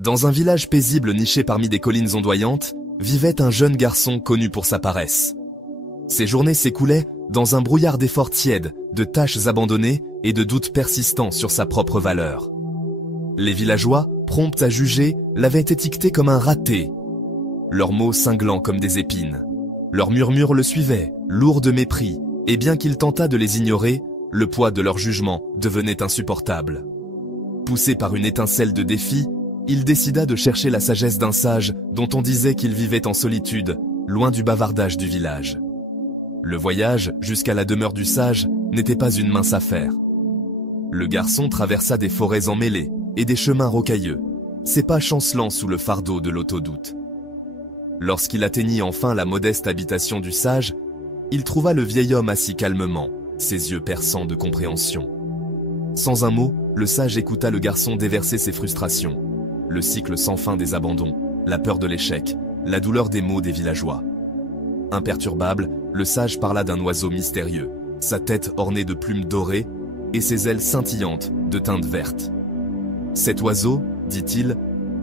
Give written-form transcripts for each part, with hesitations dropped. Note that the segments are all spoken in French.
Dans un village paisible niché parmi des collines ondoyantes, vivait un jeune garçon connu pour sa paresse. Ses journées s'écoulaient dans un brouillard d'efforts tièdes, de tâches abandonnées et de doutes persistants sur sa propre valeur. Les villageois, prompts à juger, l'avaient étiqueté comme un raté. Leurs mots cinglants comme des épines. Leurs murmures le suivaient, lourds de mépris, et bien qu'il tentât de les ignorer, le poids de leur jugement devenait insupportable. Poussé par une étincelle de défi, il décida de chercher la sagesse d'un sage dont on disait qu'il vivait en solitude, loin du bavardage du village. Le voyage jusqu'à la demeure du sage n'était pas une mince affaire. Le garçon traversa des forêts emmêlées et des chemins rocailleux, ses pas chancelant sous le fardeau de l'autodoute. Lorsqu'il atteignit enfin la modeste habitation du sage, il trouva le vieil homme assis calmement, ses yeux perçants de compréhension. Sans un mot, le sage écouta le garçon déverser ses frustrations, le cycle sans fin des abandons, la peur de l'échec, la douleur des maux des villageois. Imperturbable, le sage parla d'un oiseau mystérieux, sa tête ornée de plumes dorées et ses ailes scintillantes de teinte verte. Cet oiseau, dit-il,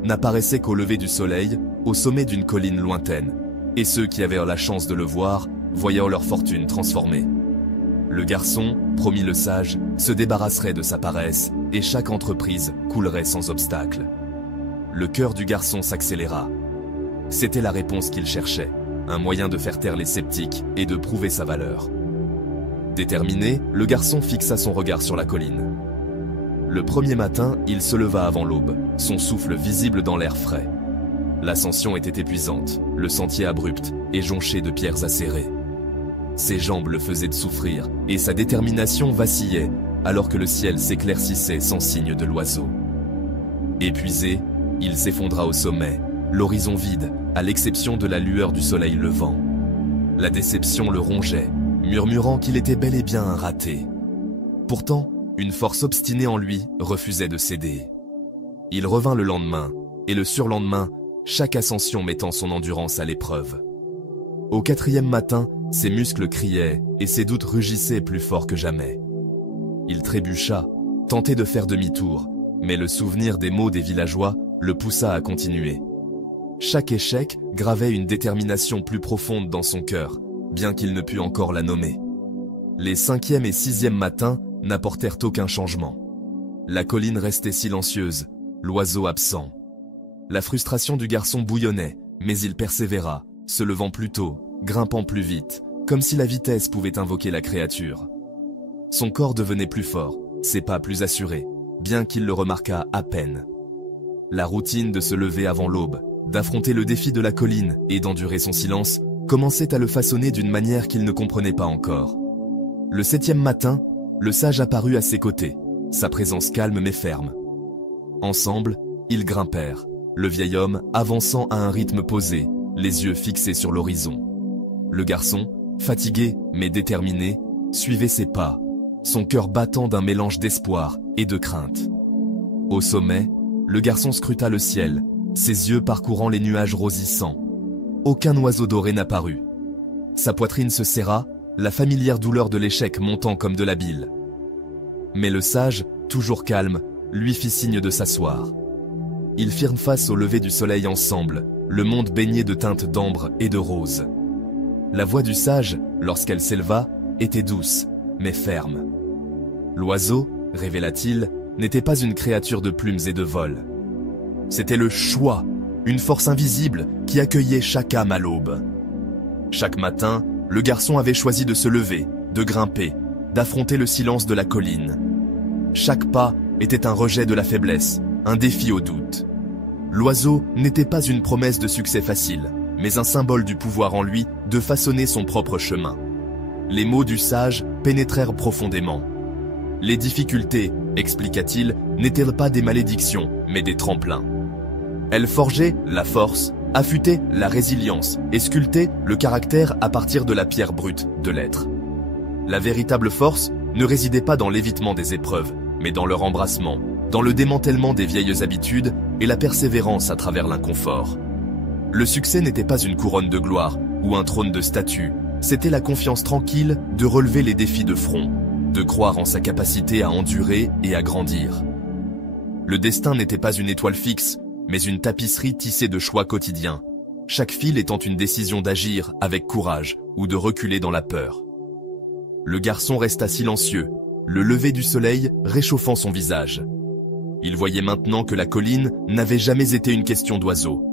n'apparaissait qu'au lever du soleil, au sommet d'une colline lointaine, et ceux qui avaient la chance de le voir voyaient leur fortune transformée. Le garçon, promit le sage, se débarrasserait de sa paresse et chaque entreprise coulerait sans obstacle. Le cœur du garçon s'accéléra. C'était la réponse qu'il cherchait, un moyen de faire taire les sceptiques et de prouver sa valeur. Déterminé, le garçon fixa son regard sur la colline. Le premier matin, il se leva avant l'aube, son souffle visible dans l'air frais. L'ascension était épuisante, le sentier abrupt et jonché de pierres acérées. Ses jambes le faisaient souffrir et sa détermination vacillait alors que le ciel s'éclaircissait sans signe de l'oiseau. Épuisé, il s'effondra au sommet, l'horizon vide, à l'exception de la lueur du soleil levant. La déception le rongeait, murmurant qu'il était bel et bien un raté. Pourtant, une force obstinée en lui refusait de céder. Il revint le lendemain, et le surlendemain, chaque ascension mettant son endurance à l'épreuve. Au quatrième matin, ses muscles criaient et ses doutes rugissaient plus fort que jamais. Il trébucha, tentait de faire demi-tour, mais le souvenir des mots des villageois le poussa à continuer. Chaque échec gravait une détermination plus profonde dans son cœur, bien qu'il ne pût encore la nommer. Les cinquième et sixième matins n'apportèrent aucun changement. La colline restait silencieuse, l'oiseau absent. La frustration du garçon bouillonnait, mais il persévéra, se levant plus tôt, grimpant plus vite, comme si la vitesse pouvait invoquer la créature. Son corps devenait plus fort, ses pas plus assurés, bien qu'il le remarquât à peine. La routine de se lever avant l'aube, d'affronter le défi de la colline et d'endurer son silence, commençait à le façonner d'une manière qu'il ne comprenait pas encore. Le septième matin, le sage apparut à ses côtés, sa présence calme mais ferme. Ensemble, ils grimpèrent, le vieil homme avançant à un rythme posé, les yeux fixés sur l'horizon. Le garçon, fatigué mais déterminé, suivait ses pas, son cœur battant d'un mélange d'espoir et de crainte. Au sommet, le garçon scruta le ciel, ses yeux parcourant les nuages rosissants. Aucun oiseau doré n'apparut. Sa poitrine se serra, la familière douleur de l'échec montant comme de la bile. Mais le sage, toujours calme, lui fit signe de s'asseoir. Ils firent face au lever du soleil ensemble, le monde baigné de teintes d'ambre et de rose. La voix du sage, lorsqu'elle s'éleva, était douce, mais ferme. L'oiseau, révéla-t-il, n'était pas une créature de plumes et de vol. C'était le choix, une force invisible qui accueillait chaque âme à l'aube. Chaque matin, le garçon avait choisi de se lever, de grimper, d'affronter le silence de la colline. Chaque pas était un rejet de la faiblesse, un défi au doute. L'oiseau n'était pas une promesse de succès facile, mais un symbole du pouvoir en lui de façonner son propre chemin. Les mots du sage pénétrèrent profondément. Les difficultés, expliqua-t-il, n'étaient pas des malédictions, mais des tremplins. Elles forgeaient la force, affûtaient la résilience et sculptaient le caractère à partir de la pierre brute de l'être. La véritable force ne résidait pas dans l'évitement des épreuves, mais dans leur embrassement, dans le démantèlement des vieilles habitudes et la persévérance à travers l'inconfort. Le succès n'était pas une couronne de gloire ou un trône de statue, c'était la confiance tranquille de relever les défis de front, de croire en sa capacité à endurer et à grandir. Le destin n'était pas une étoile fixe, mais une tapisserie tissée de choix quotidiens, chaque fil étant une décision d'agir avec courage ou de reculer dans la peur. Le garçon resta silencieux, le lever du soleil réchauffant son visage. Il voyait maintenant que la colline n'avait jamais été une question d'oiseau.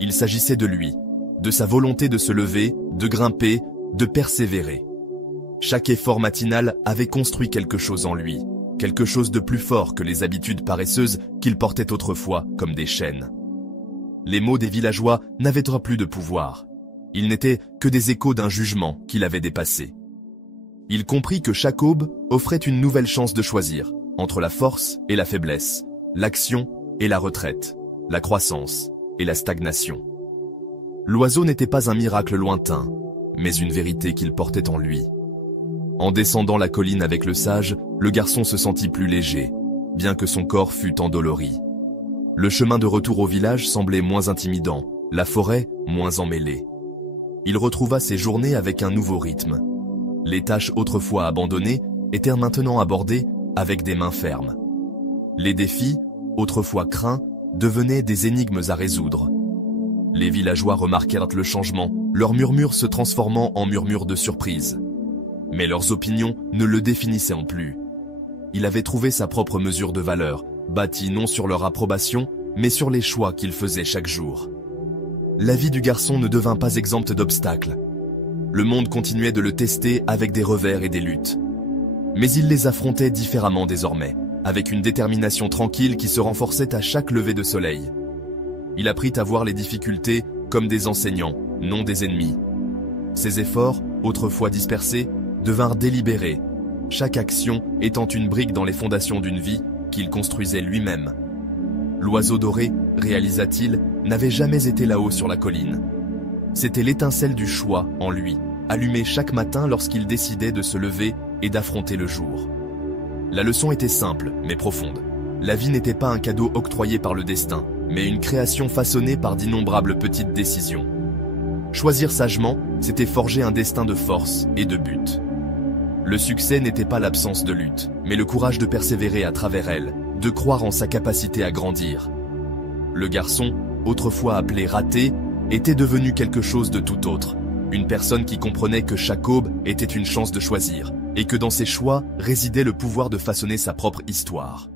Il s'agissait de lui, de sa volonté de se lever, de grimper, de persévérer. Chaque effort matinal avait construit quelque chose en lui, quelque chose de plus fort que les habitudes paresseuses qu'il portait autrefois comme des chaînes. Les mots des villageois n'avaient plus de pouvoir. Ils n'étaient que des échos d'un jugement qu'il avait dépassé. Il comprit que chaque aube offrait une nouvelle chance de choisir, entre la force et la faiblesse, l'action et la retraite, la croissance et la stagnation. L'oiseau n'était pas un miracle lointain, mais une vérité qu'il portait en lui. En descendant la colline avec le sage, le garçon se sentit plus léger, bien que son corps fût endolori. Le chemin de retour au village semblait moins intimidant, la forêt moins emmêlée. Il retrouva ses journées avec un nouveau rythme. Les tâches autrefois abandonnées étaient maintenant abordées avec des mains fermes. Les défis, autrefois craints, devenaient des énigmes à résoudre. Les villageois remarquèrent le changement, leurs murmures se transformant en murmures de surprise. Mais leurs opinions ne le définissaient plus. Il avait trouvé sa propre mesure de valeur, bâtie non sur leur approbation, mais sur les choix qu'il faisait chaque jour. La vie du garçon ne devint pas exempte d'obstacles. Le monde continuait de le tester avec des revers et des luttes. Mais il les affrontait différemment désormais, avec une détermination tranquille qui se renforçait à chaque lever de soleil. Il apprit à voir les difficultés comme des enseignants, non des ennemis. Ses efforts, autrefois dispersés, devinrent délibérés, chaque action étant une brique dans les fondations d'une vie qu'il construisait lui-même. L'oiseau doré, réalisa-t-il, n'avait jamais été là-haut sur la colline. C'était l'étincelle du choix en lui, allumée chaque matin lorsqu'il décidait de se lever et d'affronter le jour. La leçon était simple, mais profonde. La vie n'était pas un cadeau octroyé par le destin, mais une création façonnée par d'innombrables petites décisions. Choisir sagement, c'était forger un destin de force et de but. Le succès n'était pas l'absence de lutte, mais le courage de persévérer à travers elle, de croire en sa capacité à grandir. Le garçon, autrefois appelé raté, était devenu quelque chose de tout autre. Une personne qui comprenait que chaque aube était une chance de choisir, et que dans ses choix résidait le pouvoir de façonner sa propre histoire.